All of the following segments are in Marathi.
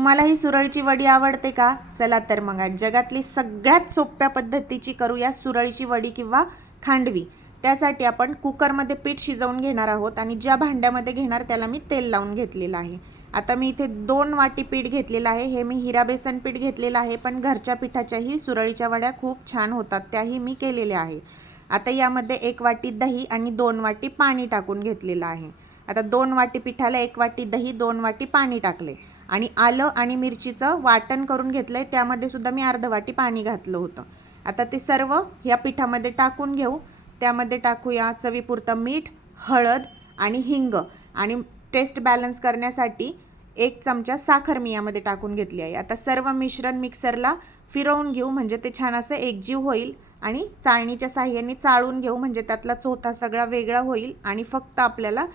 तुम्हाला ही सुरळीची वडी आवडते का? चला तर मग जगातली सगळ्यात सोप्या पद्धतीची करूया सुरळीची वडी किंवा खांडवी। त्यासाठी आपण कुकरमध्ये पीठ शिजवून घेणार आहोत आणि ज्या भांड्यामध्ये घेणार त्याला मी तेल लावून घेतलेलं आहे। आता मी इथे 2 वाटी पीठ घेतलेलं आहे। हे मी हिरा बेसन पीठ घेतलेलं आहे, पण घरच्या पिठाच्याही सुरळीच्या वड्या खूप छान होतात, त्याही मी केलेल्या आहे। आता यामध्ये 1 वाटी दही आणि 2 वाटी पाणी टाकून घेतलेलं आहे। आता 2 वाटी पिठाला 1 वाटी दही 2 वाटी पाणी टाकले आणि आलं आणि मिरचीचं वाटण करून घेतलंय, त्यामध्ये सुद्धा मी अर्ध वाटी पाणी घातलं होतं। आता ते सर्व या पिठामध्ये टाकून घेऊ। त्यामध्ये टाकूया चवीपुरतं मीठ, हळद आणि हिंग आणि टेस्ट बॅलन्स करण्यासाठी 1 चमचा साखर मी यामध्ये टाकून घेतली आहे। आता सर्व मिश्रण मिक्सरला फिरवून घेऊ, म्हणजे ते छान असं एकजीव होईल आणि चाळणीच्या साहाय्याने चाळून घेऊ, म्हणजे त्यातला चोथा सगळा वेगळा होईल आणि फक्त आपल्याला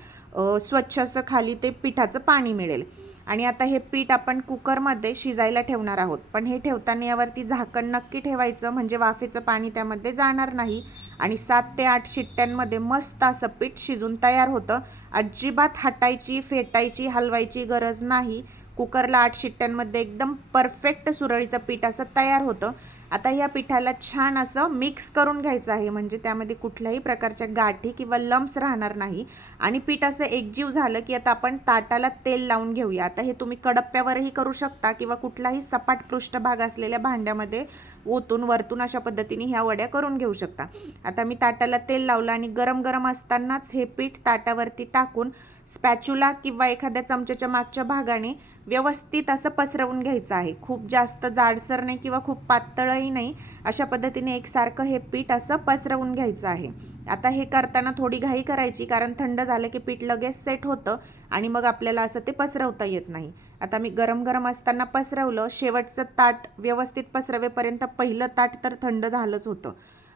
स्वच्छ असं खाली ते पिठाचं पाणी मिळेल। आणि आता हे पीठ आपण कुकरमध्ये शिजायला ठेवणार आहोत, पण हे ठेवताना यावरती झाकण नक्की ठेवायचं, म्हणजे वाफेचं पाणी त्यामध्ये जाणार नाही आणि 7 ते 8 शिट्ट्यांमध्ये मस्त असं पीठ शिजून तयार होतं। अजिबात हटायची, फेटायची, हलवायची गरज नाही। कुकरला 8 शिट्ट्यांमध्ये एकदम परफेक्ट सुरळीचं पीठ असं तयार होतं। आता या पिठाला छान असं मिक्स करून घ्यायचं आहे, म्हणजे त्यामध्ये कुठल्याही प्रकारच्या गाठी किंवा लम्प्स राहणार नाही आणि पीठ असं एकजीव झालं की आता आपण ताटाला तेल लावून घेऊया। आता हे तुम्ही कडप्प्यावरही करू शकता किंवा कुठलाही सपाट पृष्ठभाग असलेल्या भांड्यामध्ये ओतून वरतून अशा पद्धतीने ह्या वड्या करून घेऊ शकता। आता मी ताटाला तेल लावलं आणि गरम गरम असतानाच हे पीठ ताटावरती टाकून स्पॅच्युला किंवा एखाद्या चमच्याच्या मागच्या भागाने व्यवस्थित असं पसरवून घ्यायचं आहे। खूप जास्त जाडसर नाही किंवा खूप पातळही नाही, अशा पद्धतीने एकसारखं हे पीठ असं पसरवून घ्यायचं आहे। आता हे करताना थोडी घाई करायची, कारण थंड झालं की पीठ लगेच सेट होतं आणि मग आपल्याला असं ते पसरवता येत नाही। आता मी गरम गरम असताना पसरवलं, शेवटचं ताट व्यवस्थित पसरवेपर्यंत पहिलं ताट तर थंड झालंच होतं।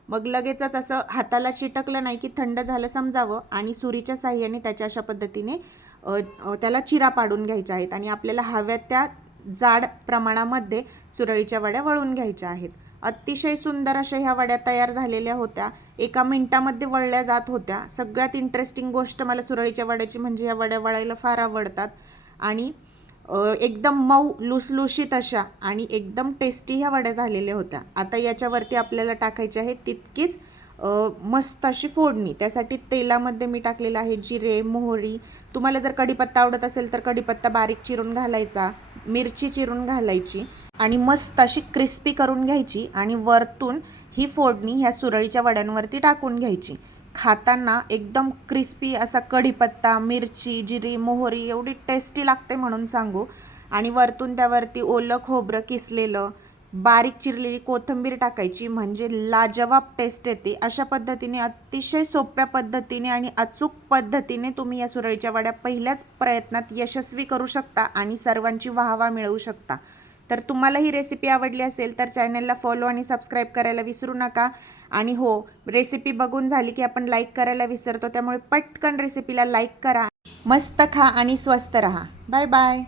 मग लगेचच असं हाताला चिटकलं नाही की थंड झालं समजावं आणि सुरीच्या साहाय्याने त्याच्या अशा पद्धतीने त्याला चिरा पाडून घ्यायच्या आहेत आणि आपल्याला हव्या त्या जाड प्रमाणामध्ये सुरळीच्या वड्या वळून घ्यायच्या आहेत। अतिशय सुंदर अशा ह्या वड्या तयार झालेल्या होत्या, 1 मिनिटामध्ये वळल्या जात होत्या। सगळ्यात इंटरेस्टिंग गोष्ट मला सुरळीच्या वड्याची म्हणजे ह्या वड्या वळायला फार आवडतात आणि एकदम मऊ लुसलुशीत अशा आणि एकदम टेस्टी ह्या वड्या झालेल्या होत्या। आता याच्यावरती आपल्याला टाकायची आहे तितकीच मस्त अशी फोडणी। त्यासाठी तेलामध्ये मी टाकलेलं आहे जिरे, मोहरी, तुम्हाला जर कढीपत्ता आवडत असेल तर कढीपत्ता बारीक चिरून घालायचा, मिरची चिरून घालायची आणि मस्त अशी क्रिस्पी करून घ्यायची आणि वरतून ही फोडणी ह्या सुरळीच्या वड्यांवरती टाकून घ्यायची। खाताना एकदम क्रिस्पी असा कढीपत्ता, मिरची, जिरी, मोहरी एवढी टेस्टी लागते म्हणून सांगू। आणि वरतून त्यावरती ओलं खोबरं किसलेलं, बारीक चिरलेली कोथिंबीर टाकायची, म्हणजे लाजवाब टेस्ट येते। अशा पद्धतीने अतिशय सोप्या पद्धतीने आणि अचूक पद्धतीने तुम्ही या सुरळीच्या वड्या पहिल्याच प्रयत्नात यशस्वी करू शकता आणि सर्वांची वाहवा मिळवू शकता। तर तुम्हाला ही रेसिपी आवडली असेल तर चॅनलला फॉलो आणि सबस्क्राईब करायला विसरू नका। आणि हो, रेसिपी बघून झाली की आपण लाईक करायला विसरतो, त्यामुळे पटकन रेसिपीला लाईक करा। मस्त खा आणि स्वस्त रहा। Bye bye.